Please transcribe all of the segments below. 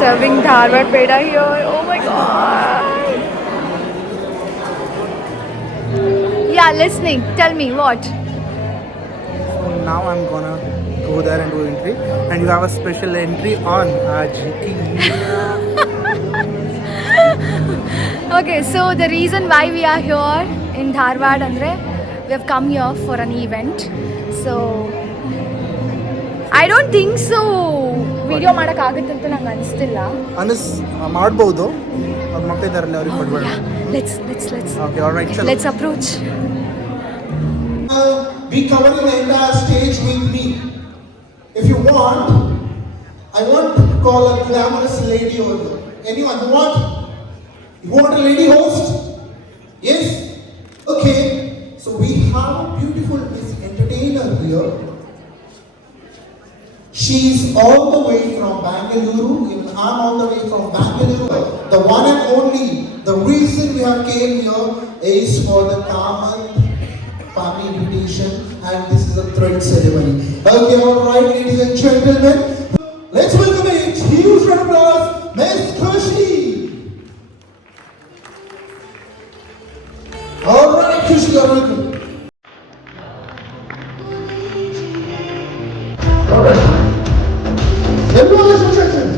serving Dharwad peda here. Oh my god. Yeah, listening. Tell me what? Now I'm gonna go there and do entry, and you have a special entry on GT. Okay, so the reason why we are here in Dharwad andre we have come here for an event. So I don't think so video ಮಾಡೋಕ್ಕಾಗುತ್ತೆ ಅಂತ ನಂಗೆ ಅನಿಸ್ತಿಲ್ಲ. ಮಾಡ್ಬೋದು ಅವ್ರ ಮಕ್ಕಳಿದ್ದಾರಲ್ಲ ಅವ್ರಿಗೆ ಕೊಡ್ಬೇಡ. Let's approach. Be covering the entire stage with me. If you want, I want to call a glamorous lady over there. Anyone who want? You want a lady host? Yes? Okay. So we have a beautiful entertainer here. She's all the way from Bangalore. Even I'm all the way from Bangalore. The one and only. The reason we have came here is for the Kamal family invitation, and this is a thread ceremony. Okay, all right, ladies and gentlemen, let's welcome it. Huge round of applause, Miss Khushi. All right, Khushi, you're welcome. All right. Everyone, let's check it.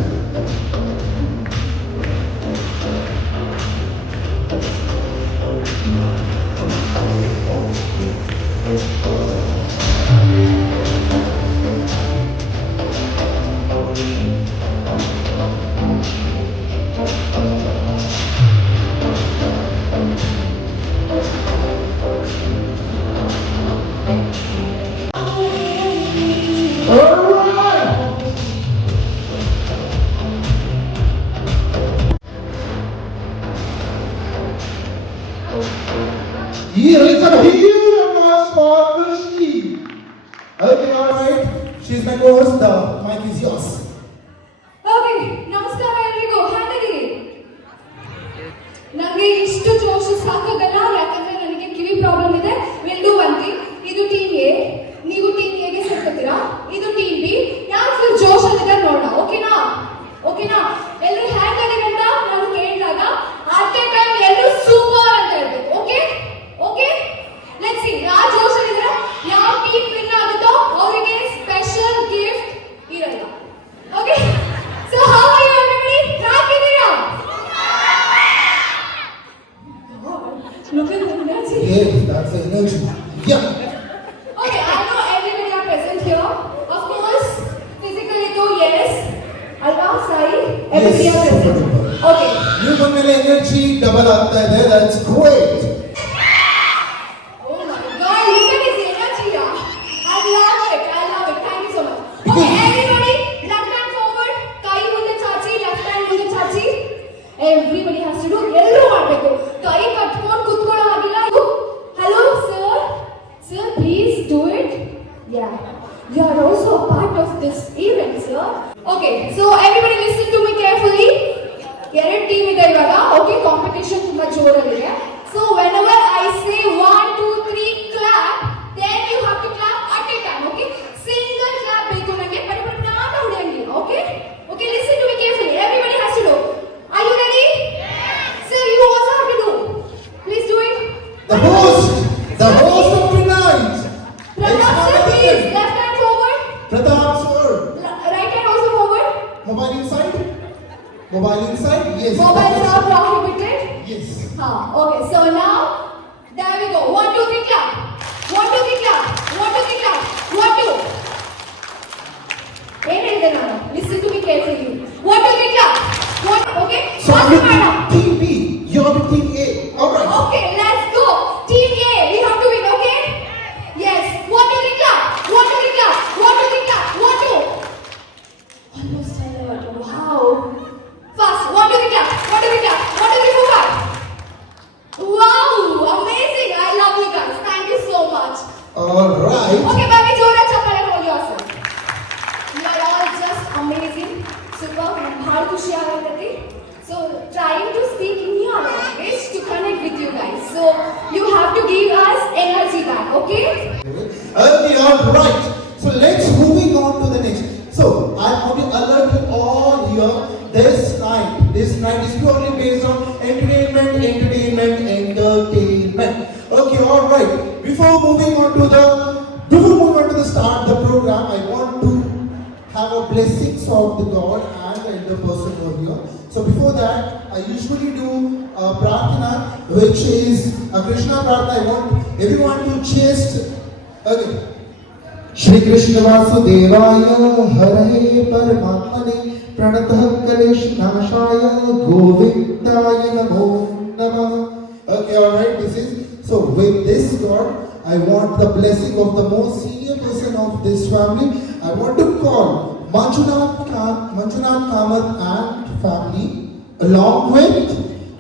Here is a huge applause for Khushi. Okay, all right. She's my co-host. The mic is yours. Okay, ನಮಸ್ಕಾರ ಎಲ್ರಿಗೂ. ಹೇಗಿದ್ದೀರಿ? ನನಗೆ ಇಷ್ಟು ಜೋಶು ಸಾಕಾಗಲ್ಲ, ಯಾಕಂದ್ರೆ ನನಗೆ ಕಿವಿ problem ಇದೆ. Will do one thing. ಇದು ಟೀಮ್ ಎ, ನೀವು ಟೀಮ್ ಎ ಗೆ ಸೇರ್ಕೊತೀರಾ. ಇದು ಟೀಮ್ ಬಿ. ಯಾರು ಫುಲ್ ಜೋಶ್ ಅಲ್ಲಿದೆ ನೋಡೋಣ. ಓಕೆನಾ? ಎಲ್ಲರೂ ಹೇಗಿದ್ದೀರಿ ಅಂತ ನಾನು ಕೇಳಿದಾಗ ಅಟ್ ಎ ಟೈಮ್ ಎಲ್ಲರೂ ಸೂಪರ್ ಅಂತ ಹೇಳ್ಬೇಕು. Okay let's see. ಯಾರು ಜೋಶ್ ಅಲ್ಲಿದ್ರೆ, ಯಾವ ಟೀಮ್ ವಿನ್ ಆಗುತ್ತೋ ಅವರಿಗೆ ಸ್ಪೆಷಲ್ ಗಿಫ್ಟ್ ಇರಲ್ಲ. Okay, so how are you everybody? ಹೇಗಿದ್ದೀರಾ? Look at the energy. Yes, that's the energy. Yeah. Okay, I know everybody are present here. Of course, physically too, yes. Alva, Sai, everybody are present. Okay. You put my energy double up there. That's great. Oh my God, look at his energy, yeah. I love it. Thank you so much. Okay, everybody, left hand forward. Kai munde chachi, left hand munde chachi. Everybody has to do. Ellu ಮಾಡಬೇಕು. ಕೈ ಕಟ್ಕೊಂಡು ಕೂತ್ಕೊಳ್ಳೋ ಹಾಗಿಲ್ಲ. Hello, sir. Sir, please do it. Yeah. You are also a part of this event, sir. Okay, so everybody listen to me carefully. ಎರಡು team ಇದೆ ಇವಾಗ. Okay, competition ತುಂಬಾ ಜೋರಲ್ಲಿದೆ. So whenever I say 1 2 3 clap, then you have to clap at a time. Okay, single clap ಬೇಕು ನನಗೆ. ಪಟ ನಾಟ ಹೊಡೆಯಂಗಿಲ್ಲ. Okay, listen to me carefully. Everybody has to do. Are you ready? Yes. Sir, you also have to do. Please do it. The host of tonight. Pratap sir, please. Left hand forward. Pratap sir. Right hand also forward. Mobile inside. Yes. Mobile is not prohibited. Yes. Okay, so now there we go. 1 2 3 clap. 1 2 3 clap. 1 2 3 clap. 1 2. ಏನು ಹೇಳಿದೆ ನಾನು? Listen to me carefully. 1 2 3 clap. Okay. So I'm with Team B. You're with Team A. All right. Okay, let's go. Team A, we have to win. Okay. Yes. 1 2 3 clap. 1 2 3 clap. 1 2 3 clap. 1 2. Almost tired. Wow. Fast. 1 2 3 clap. 1 2 3 clap. 1 2 3 4 5. Wow, amazing. I love you guys. Thank you so much. All right. Okay, baby, jora chappale for yourself. You are all just amazing. Super. Bahar khushi agutadi. So trying to speak in your language to connect with you guys. So you have to give us energy back, okay? Okay, all right. So let's moving on to the next. So I want to alert you all here. This have a blessings of the God and the elder person over here. So before that, I usually do a prarthana, which is a Krishna prarthana. I want everyone to chase. Okay. Shri Krishna Vasudevaya Hare Paramatmane Pranatah Kalesh Namashaya Govindaya Namo Namah. Okay, alright, this is. So with this God, I want the blessing of the most senior person of this family. I want to call Manjunath Kamath and family along with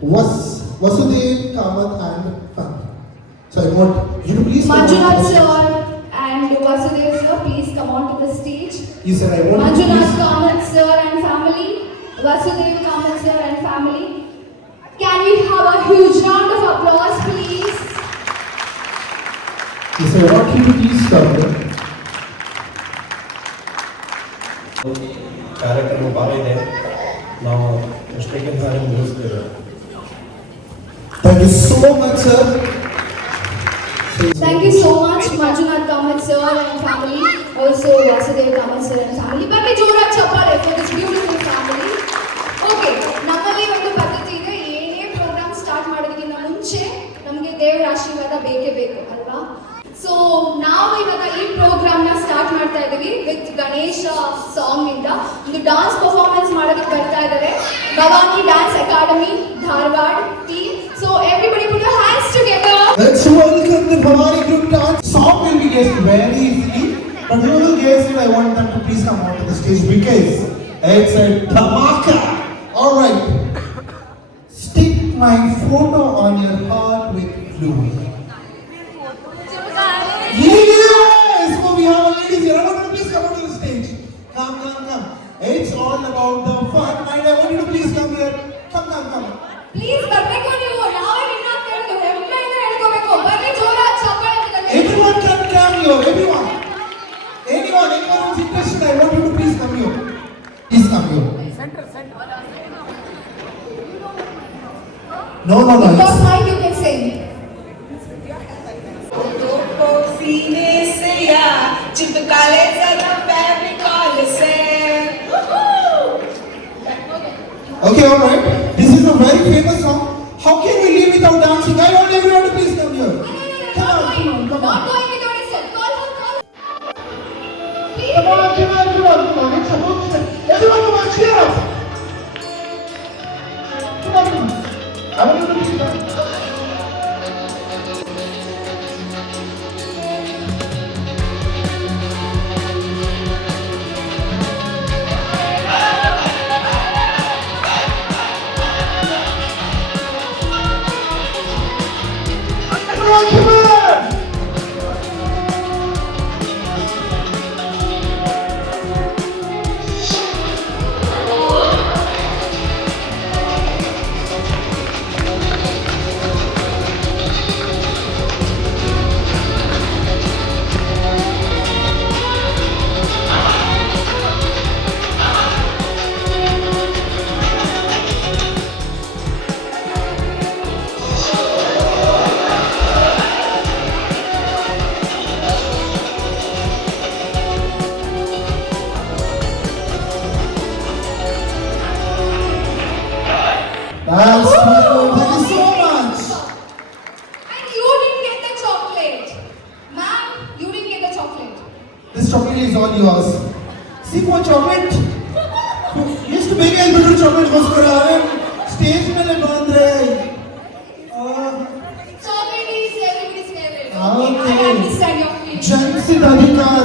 Vasudev Kamath and family. So I want you to please come Manjunath on. sir and Vasudev sir, please come on to the stage. You said I want you to Manjunath please. Kamath sir and family, Vasudev Kamath sir and family. Can we have a huge round of applause, please? You said I want you to please come here. ಕಾರ್ಯಕ್ರಮ ಭಾಳ ಇದೆ ನಾವು ಎಷ್ಟಕ್ಕೆ ಸಾರಿ ಮುಗಿಸ್ತೇವೆ Thank you so much, sir. Thank you so much, Manjunath Kamath sir and family. Also, Vasudev Kamath sir and family. But we join up chappale for this beautiful family. Okay, ನಮ್ಮಲ್ಲಿ ಒಂದು ಪದ್ಧತಿ ಇದೆ. ಏನೇ ಪ್ರೋಗ್ರಾಮ್ ಸ್ಟಾರ್ಟ್ ಮಾಡೋದಕ್ಕಿಂತ ಮುಂಚೆ ನಮಗೆ ದೇವರ ಆಶೀರ್ವಾದ ಬೇಕೇ ಬೇಕು ಅಲ್ವಾ? ಸೊ ನಾವು ಇವಾಗ ಈ ಪ್ರೋಗ್ರಾಮ್ ನ ಸ್ಟಾರ್ಟ್ ಮಾಡ್ತಾ ಇದೀವಿ ವಿತ್ ಗಣೇಶ ಸಾಂಗ್ ಇಂದ. ಒಂದು ಡಾನ್ಸ್ ಪರ್ಫಾರ್ಮೆನ್ಸ್ ಮಾಡೋದಕ್ಕೆ ಬರ್ತಾ ಇದ್ದಾರೆ Bhavani dance academy Dharwad team. So everybody put your hands together. Let's welcome the Bhavani group dance. Song will be guessed very easily, but who will guess it? I want them to please come onto the stage because it's a dhamaka. All right. Stick my photo on your heart with glue. Yes! So we have a ladies here. I want you to please come onto the stage. Come. It's all about the fun night. I want you to please come here. Come. Please ಬರ್ಬೇಕು ನೀವು. ನಾವೇ win ಆಗ್ತಾ ಇರೋದು. ಹೆಮ್ಮೆಯಿಂದ ಹೇಳ್ಕೋಬೇಕು. ಬರ್ರಿ ಜೋರಾಗಿ ಚಪ್ಪಾಳೆ ತಗೊಳ್ಳಿ. Everyone can come here. Everyone who's interested, I want you to please come here. Please come here. No. Because Mike, you can sing. को सीने से या चिपका ले जरा फेविकॉल से. Okay, all right. This is a very famous song. How can we live without dancing? I want everyone to please come here. Come Not on. going without a step. Call her. Please. Come on. It's a hook. Everyone come on, cheer up. Come on. I want you to please come. Everyone, come on! That's beautiful. Thank you so much. And you didn't get the chocolate. Ma'am, you didn't get the chocolate. This chocolate is all yours. See for chocolate. ಎಷ್ಟು ಬೇಗ ಹೇಳ್ಬಿಟ್ರು ಚಾಕ್ಲೇಟ್ಗೋಸ್ಕರ stage ಮೇಲೆ ಬಂದ್ರೆ Chocolate is everybody's favorite. Okay. I understand your feelings. ಜನಿಸಿದ ಅಧಿಕಾರ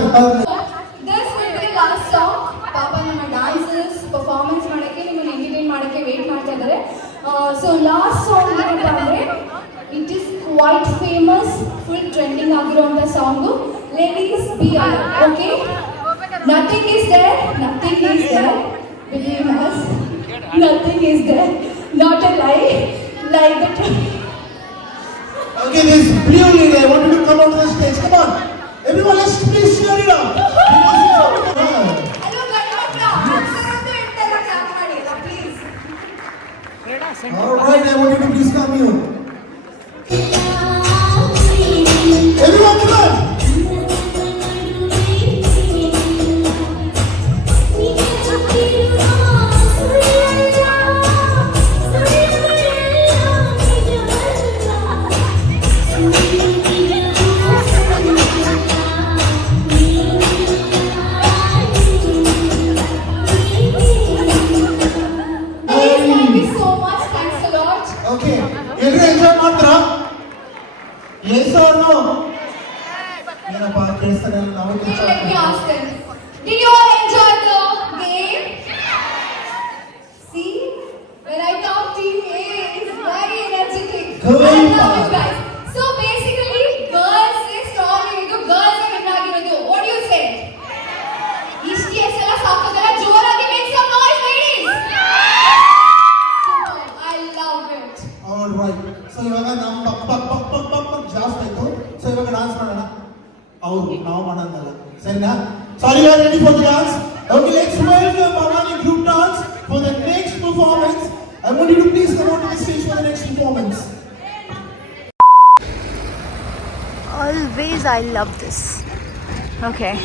This will be the last song. ಪಾಪ ನಮ್ಮ dancers performance ಮಾಡಕ್ಕೆ ನಿಮ್ಮನ್ನ ಎಂಟರ್ಟೈನ್ ಮಾಡಕ್ಕೆ ವೇಟ್ ಮಾಡ್ತಾ ಇದ್ದಾರೆ. ಸೊ ಲಾಸ್ಟ್ ಸಾಂಗ್ ಏನಪ್ಪ ಅಂದ್ರೆ it is quite famous, full trending ಆಗಿರುವಂತ song ladies be alert. Okay, nothing is there, believe us, nothing is there, not a lie, like the truth. Okay, this blue lady, I want you to come out to the stage. Come on. Everyone, let's please cheer it up. Hello, Ganapatra. Answer ಇರ್ತೆಲ್ಲ clap ಮಾಡಿ, please. All right, I want you to please come here. Everyone, come on. Okay, let's welcome Bhavani Group Dance for the next performance. I want you to please come on to the stage for the next performance. Always I love this. Okay.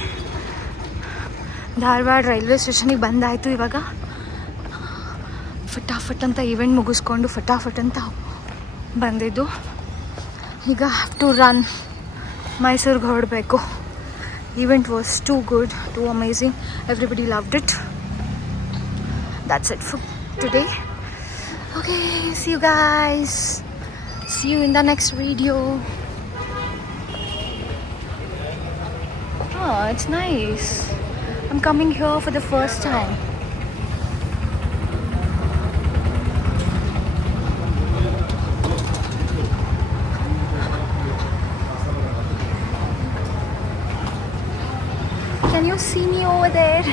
Dharwad railway ಸ್ಟೇಷನಿಗೆ ಬಂದಾಯಿತು. ಇವಾಗ ಫಟಾಫಟ್ ಅಂತ event ಮುಗಿಸ್ಕೊಂಡು ಫಟಾಫಟ್ ಅಂತ ಬಂದಿದ್ದು. ಈಗ have to run ಮೈಸೂರಿಗೆ ಹೊರಡಬೇಕು. Event was too good, too amazing. Everybody loved it. That's it for today. Okay, see you guys. See you in the next video. Oh, it's nice. I'm coming here for the first time. Can you see me over there?